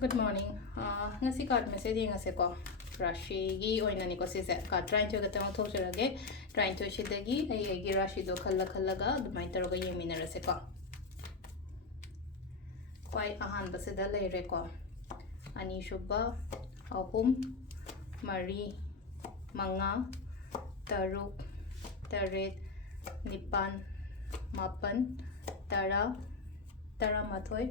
Good morning. Ngasi card message ngase ko Rashigi oina ni ko sise ka trying to get them to rage trying to shidagi ai Rashi do khalla dumai taroga yeminara se ko kwai ahan basida leire ko ani shubba ahum mari manga taruk taret nipan mapan tara mathoi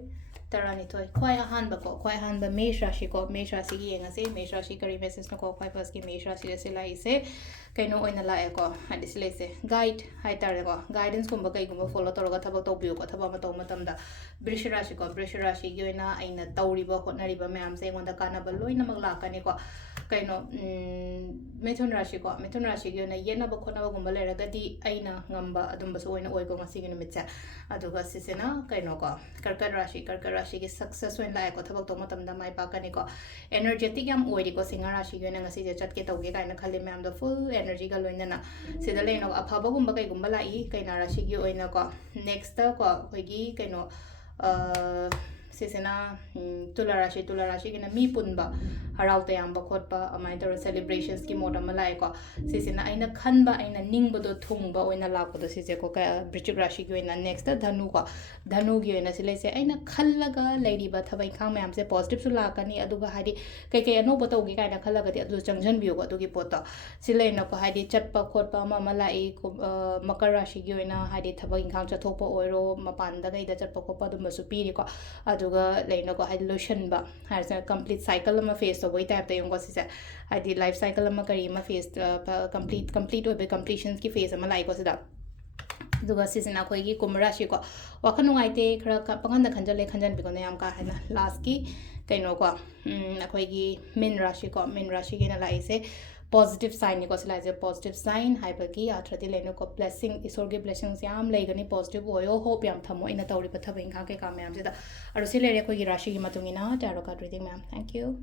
Taranitoy. Quite a handbako, quite hand the Mesh Rashi ko, Mesh Rashi and say, Mesh Rashi carry message no quite first game Mesh Rashi Sila say, Kano in the Laeko, and this say, guide, high tarego, guidance kumbaka gumbo follow Toroga Tabatobu, Tabamatomata, British Rashi, Yoina, in a Tauriba, Nariba, ma'am, saying on the carnival, Loina Malaka, Kano Meton Rashi, Yona, Yena Bokona Gumbalera, Gadi, Aina, Gamba, Dumbaso, and Oigo, Ngasigi Mitsa, Aduga Sisena, Kainoka, Rashi is success when like about Tomatam my Pakaniko. Energetic yam oidiko singer Rashi and Ngasi Chatket of Gita and Kalimam the full energy galwinana. See the lane of Apabagumba Gumbalai, Kainarashi Oinako. Next, Wigi, Kano, Sisina, Tularashi, and a me punba, Haralte Amba Kotpa, a minor celebrations, Kimota Malaiko, Sisina, Aina Kanba, and a Ningbodo Tumba, or in a lap of the Siseko, British Rashi, and next, Danuka, Danugi, and a Silese, Aina Kalaga, Lady, but have I come and say positive Sulakani, Aduga Hadi, Keke, no Botogi, and a Kalaga, the Junction View, to Gipoto, Sileno Hadi, Chatpa, Kotpa, Malai, Makarashi, Guina, Hadi, Tabain Counter Topo, Oro, Mapanda, the Chapacopa, the Masupirico, Lainoko had lotion ba has a complete cycle of face so wait after yung was I did life cycle of Makarima face complete with completions ki face malai was that Duga season akoigi kumarashi ko wakanungaite kra panganda khanjan bigone am ka hana last ki kaino ko akoigi min rashi gena lai se positive sign ni ko sila je positive sign haibaki athati leno ko blessing isorge blessings yam leigani positive oyo hope yam thamo ina tawri pathabe inga ke kam yam je da aru sile re ko gi rashi gi matungina tarot card reading ma'am thank you